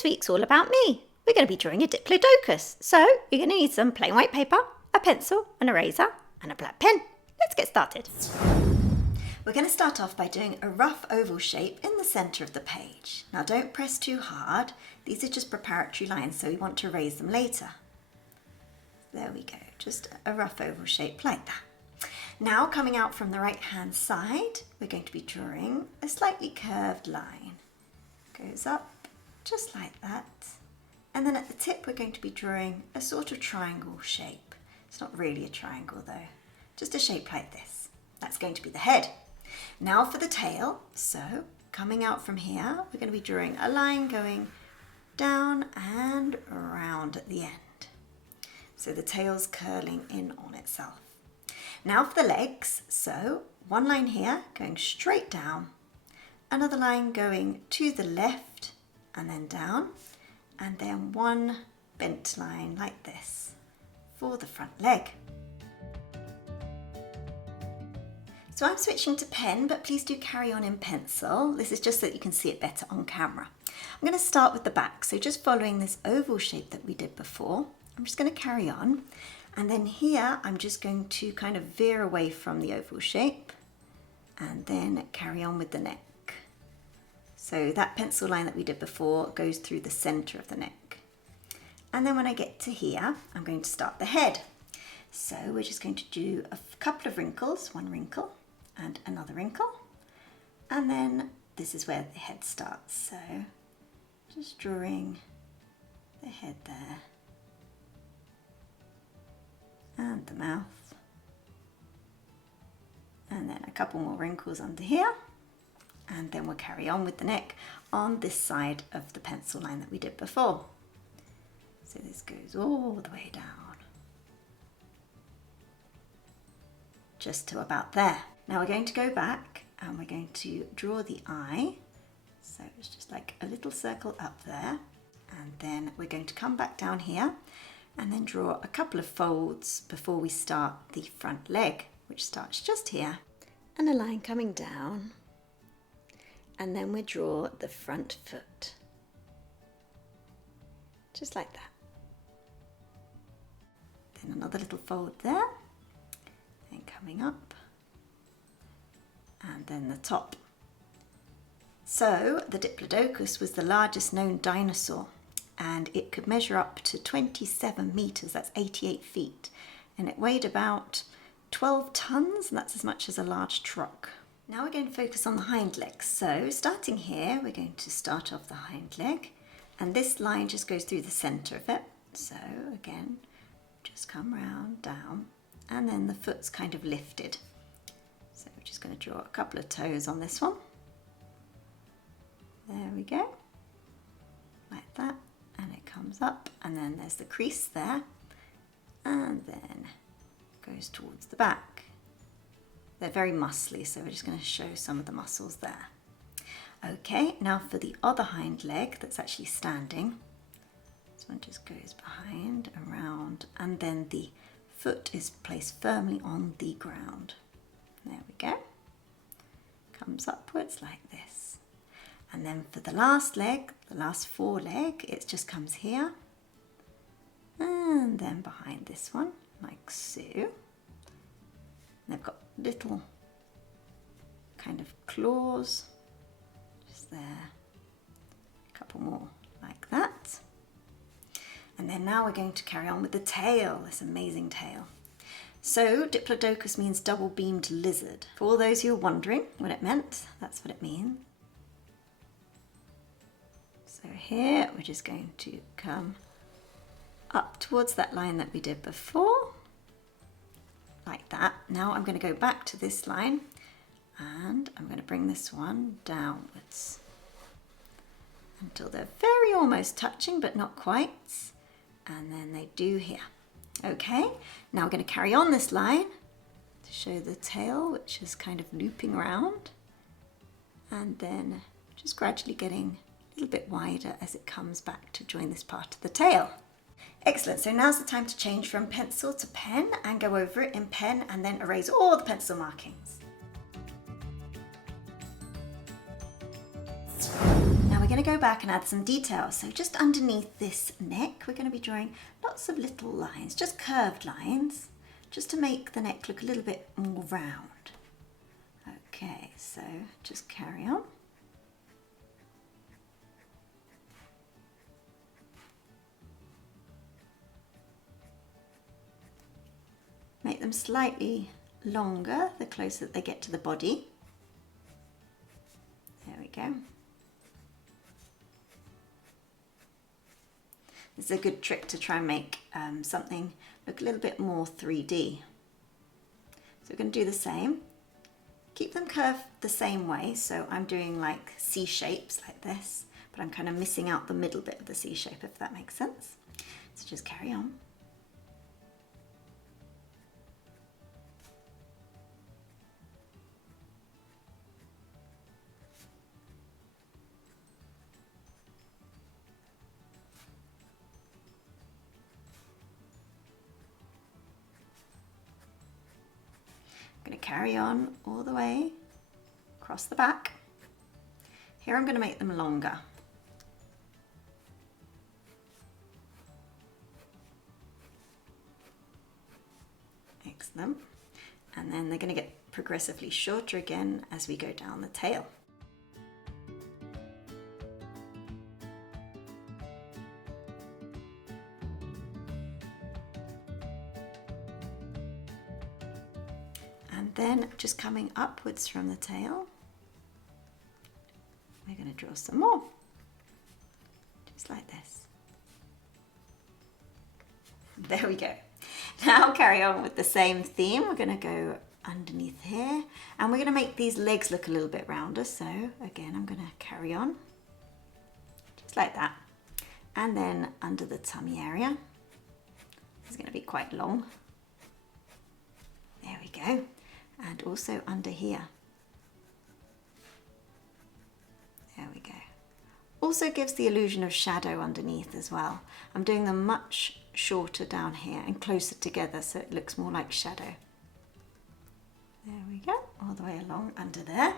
This week's all about me. We're going to be drawing a diplodocus. So you're going to need some plain white paper, a pencil, an eraser and a black pen. Let's get started. We're going to start off by doing a rough oval shape in the centre of the page. Now don't press too hard. These are just preparatory lines, so we want to erase them later. There we go, just a rough oval shape like that. Now coming out from the right hand side, we're going to be drawing a slightly curved line. Goes up just like that. And then at the tip we're going to be drawing a sort of triangle shape. It's not really a triangle though, just a shape like this. That's going to be the head. Now for the tail, so coming out from here, we're going to be drawing a line going down and around at the end. So the tail's curling in on itself. Now for the legs, so one line here going straight down, another line going to the left and then down, and then one bent line like this for the front leg. So I'm switching to pen, but please do carry on in pencil. This is just so that you can see it better on camera. I'm going to start with the back, so just following this oval shape that we did before. I'm just going to carry on, and then here I'm just going to kind of veer away from the oval shape and then carry on with the neck. So that pencil line that we did before goes through the centre of the neck. And then when I get to here, I'm going to start the head. So we're just going to do a couple of wrinkles, one wrinkle and another wrinkle. And then this is where the head starts. So just drawing the head there. And the mouth, and then a couple more wrinkles under here, and then we'll carry on with the neck on this side of the pencil line that we did before. So this goes all the way down, just to about there. Now we're going to go back and we're going to draw the eye, so it's just like a little circle up there, and then we're going to come back down here and then draw a couple of folds before we start the front leg, which starts just here, and a line coming down, and then we draw the front foot, just like that. Then another little fold there, then coming up, and then the top. So the Diplodocus was the largest known dinosaur, and it could measure up to 27 meters, that's 88 feet, and it weighed about 12 tons, and that's as much as a large truck. Now we're going to focus on the hind legs. So starting here, we're going to start off the hind leg, and this line just goes through the center of it. So again, just come round, down, and then the foot's kind of lifted. So we're just going to draw a couple of toes on this one. There we go, like that. And it comes up, and then there's the crease there, and then goes towards the back. They're very muscly, so we're just going to show some of the muscles there. Okay, now for the other hind leg that's actually standing. This one just goes behind, around, and then the foot is placed firmly on the ground. There we go. Comes upwards like this. And then for the last leg, the last foreleg, it just comes here and then behind this one, like so. And they've got little kind of claws just there, a couple more like that. And then now we're going to carry on with the tail, this amazing tail. So Diplodocus means double-beamed lizard. For all those who are wondering what it meant, that's what it means. So here we're just going to come up towards that line that we did before, like that. Now I'm going to go back to this line and I'm going to bring this one downwards until they're very almost touching but not quite, and then they do here. Okay, now we're going to carry on this line to show the tail, which is kind of looping around, and then just gradually getting a little bit wider as it comes back to join this part of the tail. Excellent, so now's the time to change from pencil to pen and go over it in pen and then erase all the pencil markings. Now we're going going to go back and add some details. So just underneath this neck, we're going to be drawing lots of little lines, just curved lines, just to make the neck look a little bit more round. Okay, so just carry on. Make them slightly longer the closer they get to the body. There we go. This is a good trick to try and make something look a little bit more 3D. So we're going to do the same. Keep them curved the same way, so I'm doing like C shapes like this, but I'm kind of missing out the middle bit of the C shape, if that makes sense. So just carry on. I'm going to carry on all the way across the back. Here I'm going to make them longer. Excellent. And then they're going to get progressively shorter again as we go down the tail. And then just coming upwards from the tail, we're going to draw some more, just like this. There we go. Now carry on with the same theme. We're going to go underneath here and we're going to make these legs look a little bit rounder. So again, I'm going to carry on just like that. And then under the tummy area, it's going to be quite long. There we go. And also under here. There we go. Also gives the illusion of shadow underneath as well. I'm doing them much shorter down here and closer together so it looks more like shadow. There we go, all the way along under there.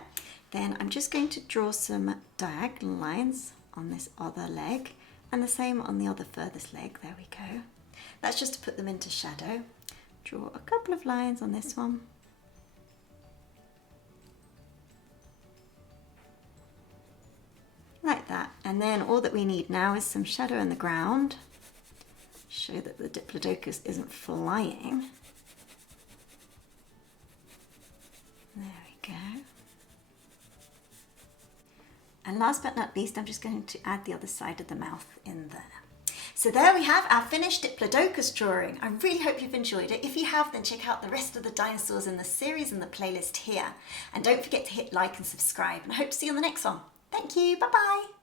Then I'm just going to draw some diagonal lines on this other leg and the same on the other furthest leg. There we go. That's just to put them into shadow. Draw a couple of lines on this one. Like that. And then all that we need now is some shadow in the ground. Show that the Diplodocus isn't flying. There we go. And last but not least, I'm just going to add the other side of the mouth in there. So there we have our finished Diplodocus drawing. I really hope you've enjoyed it. If you have, then check out the rest of the dinosaurs in the series in the playlist here. And don't forget to hit like and subscribe. And I hope to see you on the next one. Thank you. Bye-bye.